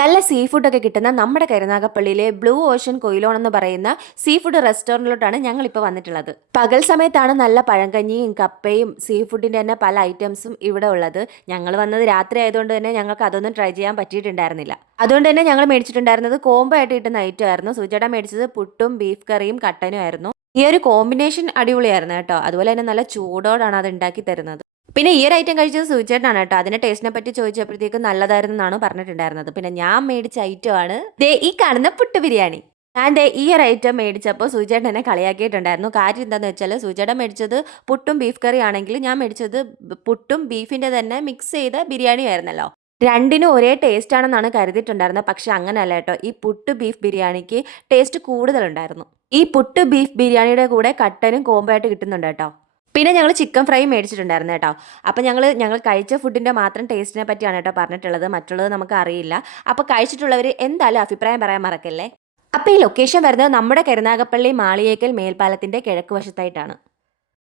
നല്ല സീ ഫുഡൊക്കെ കിട്ടുന്ന നമ്മുടെ കരുനാഗപ്പള്ളിയിലെ ബ്ലൂ ഓഷൻ കൊയിലോൺ എന്ന് പറയുന്ന സീ ഫുഡ് റെസ്റ്റോറൻറ്റിലോട്ടാണ് ഞങ്ങളിപ്പോൾ വന്നിട്ടുള്ളത്. പകൽ സമയത്താണ് നല്ല പഴങ്കഞ്ഞിയും കപ്പയും സീ ഫുഡിൻ്റെ തന്നെ പല ഐറ്റംസും ഇവിടെ ഉള്ളത്. ഞങ്ങൾ വന്നത് രാത്രി ആയതുകൊണ്ട് തന്നെ ഞങ്ങൾക്ക് അതൊന്നും ട്രൈ ചെയ്യാൻ പറ്റിയിട്ടുണ്ടായിരുന്നില്ല. അതുകൊണ്ട് തന്നെ ഞങ്ങൾ മേടിച്ചിട്ടുണ്ടായിരുന്നത് കോംബോ ആയിട്ട് കിട്ടുന്ന ഐറ്റം ആയിരുന്നു. സുചേട്ടൻ മേടിച്ചത് പുട്ടും ബീഫ് കറിയും കട്ടനും ആയിരുന്നു. ഈ ഒരു കോമ്പിനേഷൻ അടിപൊളിയായിരുന്നു കേട്ടോ. അതുപോലെ തന്നെ നല്ല ചൂടോടാണ് അത് ഉണ്ടാക്കി തരുന്നത്. പിന്നെ ഈ ഒരു ഐറ്റം കഴിച്ചത് സൂചിച്ചേട്ടനാണ് കേട്ടോ. അതിന്റെ ടേസ്റ്റിനെ പറ്റി ചോദിച്ചപ്പോഴത്തേക്കും നല്ലതായിരുന്നെന്നാണ് പറഞ്ഞിട്ടുണ്ടായിരുന്നത്. പിന്നെ ഞാൻ മേടിച്ച ഐറ്റമാണ് ദേ ഈ കാണുന്ന പുട്ട് ബിരിയാണി. ഞാൻ ദേ ഈ ഒരു ഐറ്റം മേടിച്ചപ്പോൾ സൂചിച്ചേട്ടൻ എന്നെ കളിയാക്കിയിട്ടുണ്ടായിരുന്നു. കാര്യം എന്താണെന്ന് വെച്ചാൽ സൂചിച്ചേട്ടൻ മേടിച്ചത് പുട്ടും ബീഫ് കറി ആണെങ്കിൽ ഞാൻ മേടിച്ചത് പുട്ടും ബീഫിന്റെ തന്നെ മിക്സ് ചെയ്ത ബിരിയാണി ആയിരുന്നല്ലോ. രണ്ടിനും ഒരേ ടേസ്റ്റ് ആണെന്നാണ് കരുതിയിട്ടുണ്ടായിരുന്നത്. പക്ഷെ അങ്ങനെയല്ല കേട്ടോ. ഈ പുട്ട് ബീഫ് ബിരിയാണിക്ക് ടേസ്റ്റ് കൂടുതലുണ്ടായിരുന്നു. ഈ പുട്ട് ബീഫ് ബിരിയാണിയുടെ കൂടെ കട്ടനും കോംബോ ആയിട്ട് കിട്ടുന്നുണ്ട് കേട്ടോ. പിന്നെ ഞങ്ങൾ ചിക്കൻ ഫ്രൈ മേടിച്ചിട്ടുണ്ടായിരുന്നു കേട്ടോ. അപ്പം ഞങ്ങൾ കഴിച്ച ഫുഡിൻ്റെ മാത്രം ടേസ്റ്റിനെ പറ്റിയാണ് കേട്ടോ പറഞ്ഞിട്ടുള്ളത്. മറ്റുള്ളത് നമുക്ക് അറിയില്ല. അപ്പോൾ കഴിച്ചിട്ടുള്ളവർ എന്തായാലും അഭിപ്രായം പറയാൻ മറക്കല്ലേ. അപ്പോൾ ഈ ലൊക്കേഷൻ വരുന്നത് നമ്മുടെ കരുനാഗപ്പള്ളി മാളിയേക്കൽ മേൽപ്പാലത്തിൻ്റെ കിഴക്ക് വശത്തായിട്ടാണ്.